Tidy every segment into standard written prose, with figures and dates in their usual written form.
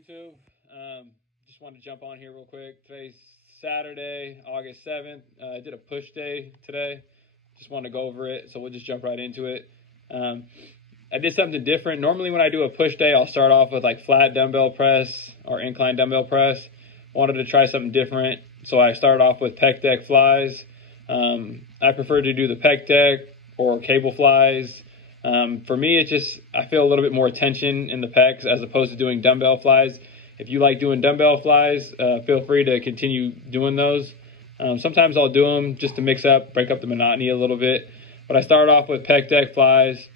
YouTube? Just wanted to jump on here real quick. Today's Saturday, August 7th. I did a push day today. Just wanted to go over it, so we'll just jump right into it. I did something different. Normally when I do a push day, I'll start off with like flat dumbbell press or incline dumbbell press. Wanted to try something different, so I started off with pec deck flies. I prefer to do the pec deck or cable flies. For me, I feel a little bit more tension in the pecs as opposed to doing dumbbell flies. If you like doing dumbbell flies, feel free to continue doing those. Sometimes I'll do them just to break up the monotony a little bit. But I started off with pec deck flies.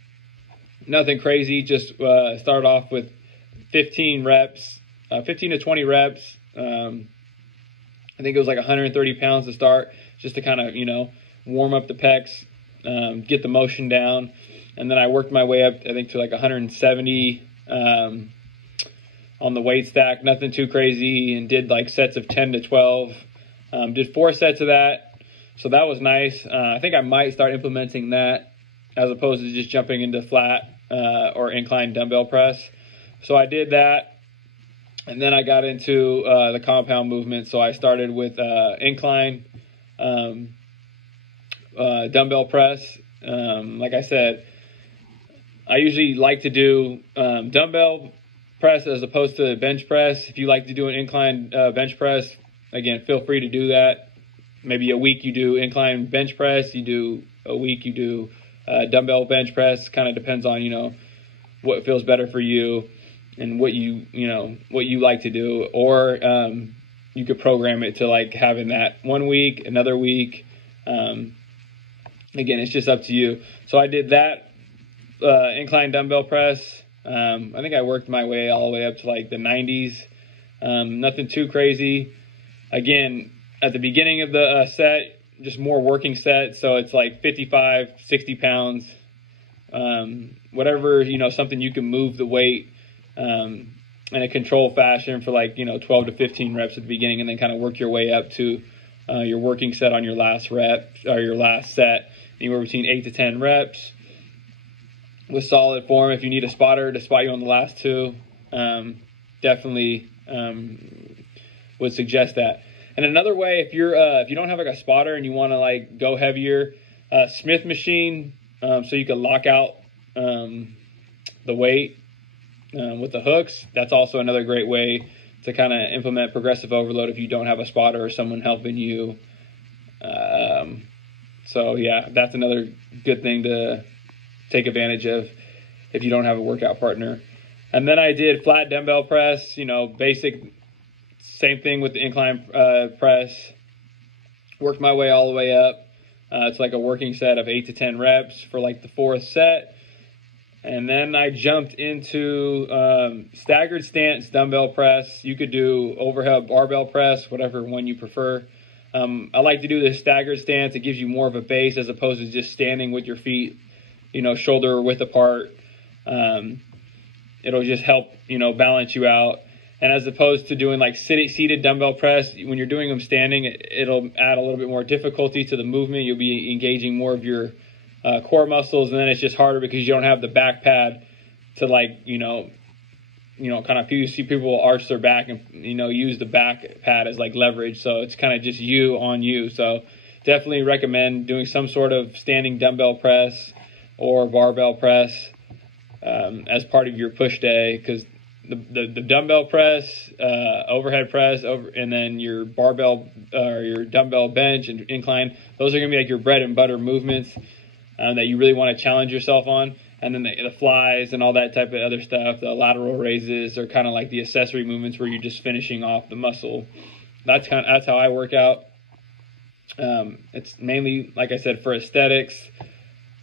Nothing crazy, just started off with 15 to 20 reps. I think it was like 130 pounds to start, just to kind of, warm up the pecs, get the motion down. And then I worked my way up, I think, to like 170 on the weight stack. Nothing too crazy, and did like sets of 10 to 12. Did 4 sets of that, so that was nice. I think I might start implementing that as opposed to just jumping into flat or incline dumbbell press. So I did that. And then I got into the compound movement. So I started with incline dumbbell press. Like I said, I usually like to do dumbbell press as opposed to bench press. If you like to do an incline bench press, again, feel free to do that. Maybe a week you do incline bench press, a week you do dumbbell bench press. Kind of depends on, what feels better for you and what you like to do. Or you could program it to like having that 1 week, another week. Again, it's just up to you. So I did that incline dumbbell press. I think I worked my way all the way up to like the 90s. Nothing too crazy. Again, at the beginning of the set, just more working set. So it's like 55, 60 pounds. Whatever, something you can move the weight in a controlled fashion for like, 12 to 15 reps at the beginning, and then kind of work your way up to your working set on your last rep or your last set, anywhere between 8 to 10 reps with solid form. If you need a spotter to spot you on the last 2, definitely would suggest that. And another way, if you don't have like a spotter and you want to like go heavier, Smith machine, so you can lock out the weight with the hooks. That's also another great way to kind of implement progressive overload if you don't have a spotter or someone helping you. So yeah, that's another good thing to take advantage of if you don't have a workout partner. And then I did flat dumbbell press, basic, same thing with the incline press. Worked my way all the way up. It's like a working set of 8 to 10 reps for like the 4th set. And then I jumped into staggered stance dumbbell press. You could do overhead barbell press, whatever one you prefer. I like to do this staggered stance. It gives you more of a base as opposed to just standing with your feet, shoulder width apart. It'll just help, balance you out. And as opposed to doing like seated dumbbell press, when you're doing them standing, it'll add a little bit more difficulty to the movement. You'll be engaging more of your core muscles, and then it's just harder because you don't have the back pad to like, kind of, you see people arch their back and, use the back pad as like leverage. So it's kind of just you on you. So definitely recommend doing some sort of standing dumbbell press or barbell press as part of your push day, because the dumbbell press, overhead press, and then your barbell or your dumbbell bench and incline, those are going to be like your bread and butter movements that you really want to challenge yourself on. And then the flies and all that type of other stuff, the lateral raises, are kind of like the accessory movements where you're just finishing off the muscle. That's how I work out. It's mainly, like I said, for aesthetics.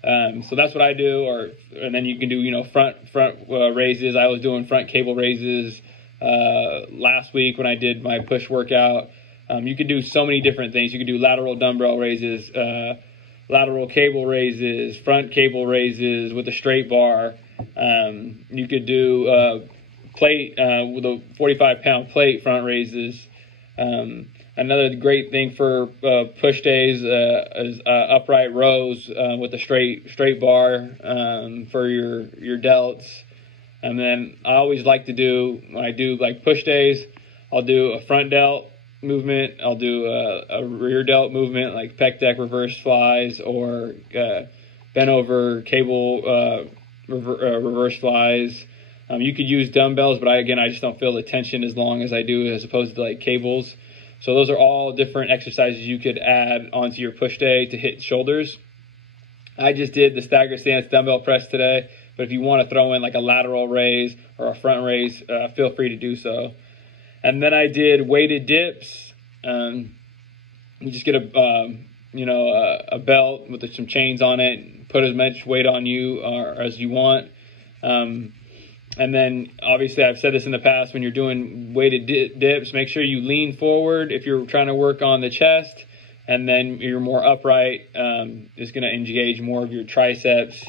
So that's what I do. And then you can do, front raises. I was doing front cable raises last week when I did my push workout. You could do so many different things. You could do lateral dumbbell raises, lateral cable raises, front cable raises with a straight bar. You could do plate with a 45-pound plate front raises. Another great thing for push days is upright rows with a straight bar for your delts. And then I always like to do, when I do like push days, I'll do a front delt movement, I'll do a rear delt movement like pec deck reverse flies, or bent over cable reverse flies. You could use dumbbells, but I just don't feel the tension as long as I do as opposed to like cables. So those are all different exercises you could add onto your push day to hit shoulders. I just did the staggered stance dumbbell press today, but if you want to throw in like a lateral raise or a front raise, feel free to do so. And then I did weighted dips. You just get a belt with some chains on it, put as much weight on you as you want. And then obviously I've said this in the past, when you're doing weighted dips, make sure you lean forward if you're trying to work on the chest, and then you're more upright. It's going to engage more of your triceps,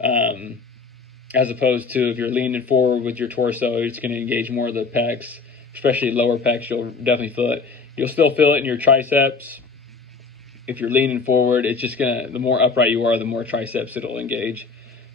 as opposed to if you're leaning forward with your torso, it's going to engage more of the pecs, especially lower pecs. You'll definitely feel it. You'll still feel it in your triceps. If you're leaning forward, it's just the more upright you are, the more triceps it'll engage.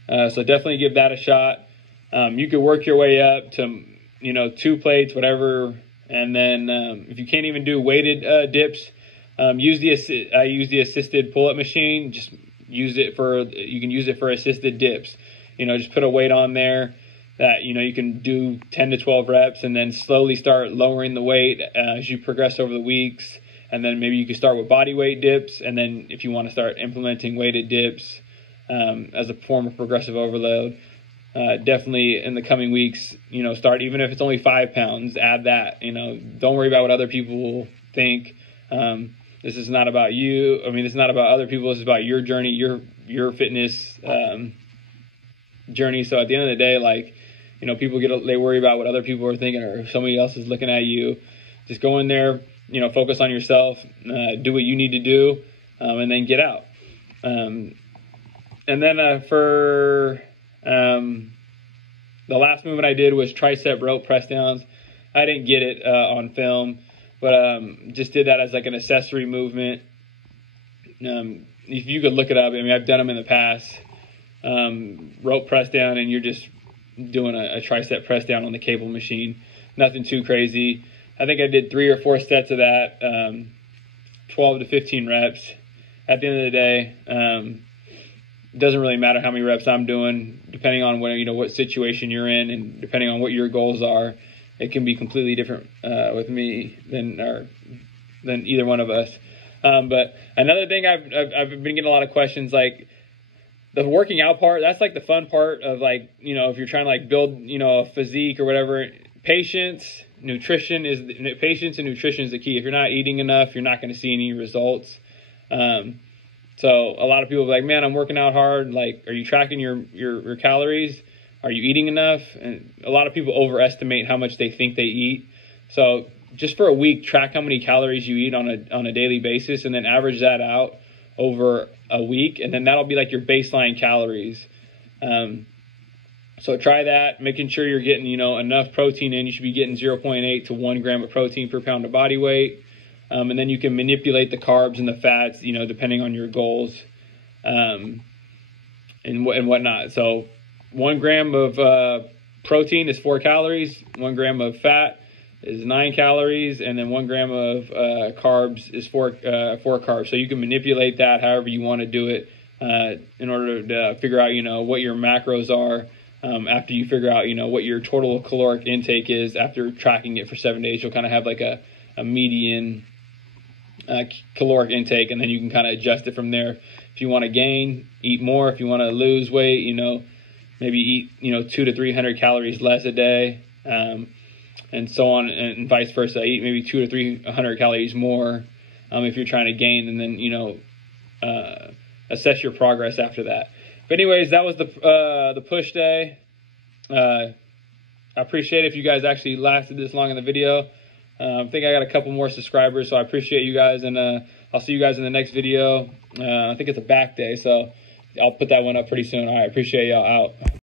So definitely give that a shot. You could work your way up to, 2 plates, whatever. And then if you can't even do weighted dips, I use the assisted pull-up machine. Just you can use it for assisted dips. Just put a weight on there that, you can do 10 to 12 reps, and then slowly start lowering the weight as you progress over the weeks. And then maybe you can start with body weight dips. And then if you want to start implementing weighted dips as a form of progressive overload, definitely in the coming weeks, start, even if it's only 5 pounds, add that. Don't worry about what other people will think. This is not about you. This is not about other people. This is about your journey, your fitness journey. So at the end of the day, people they worry about what other people are thinking, or if somebody else is looking at you. Just go in there, focus on yourself, do what you need to do, and then get out. And then for the last movement I did was tricep rope press downs. I didn't get it on film, but just did that as like an accessory movement. If you could look it up, I've done them in the past. Rope press down, and you're just doing a tricep press down on the cable machine. Nothing too crazy. I think I did 3 or 4 sets of that, 12 to 15 reps. At the end of the day, it doesn't really matter how many reps I'm doing, depending on what situation you're in, and depending on what your goals are. It can be completely different with me than either one of us. But another thing, I've been getting a lot of questions, like the working out part. That's like the fun part of if you're trying to build a physique or whatever. Patience and nutrition is the key. If you're not eating enough, you're not going to see any results. So a lot of people are like, man, I'm working out hard. Are you tracking your calories? Are you eating enough? And a lot of people overestimate how much they think they eat. So just for a week, track how many calories you eat on a daily basis, and then average that out over a week, and then that'll be like your baseline calories. So try that, making sure you're getting enough protein in. You should be getting 0.8 to 1 gram of protein per pound of body weight. And then you can manipulate the carbs and the fats, depending on your goals, and whatnot. So 1 gram of protein is 4 calories. 1 gram of fat is 9 calories, and then 1 gram of carbs is 4 carbs. So you can manipulate that however you want to do it in order to figure out, what your macros are. After you figure out, what your total caloric intake is after tracking it for 7 days, you'll kind of have like a median caloric intake, and then you can kind of adjust it from there. If you want to gain, eat more. If you want to lose weight, maybe eat 200 to 300 calories less a day, and so on, and vice versa. Eat maybe 200 to 300 calories more if you're trying to gain, and then assess your progress after that. But anyways, that was the push day. I appreciate it if you guys actually lasted this long in the video. I think I got a couple more subscribers, so I appreciate you guys, and I'll see you guys in the next video. I think it's a back day, so I'll put that one up pretty soon. All right, appreciate y'all. Out.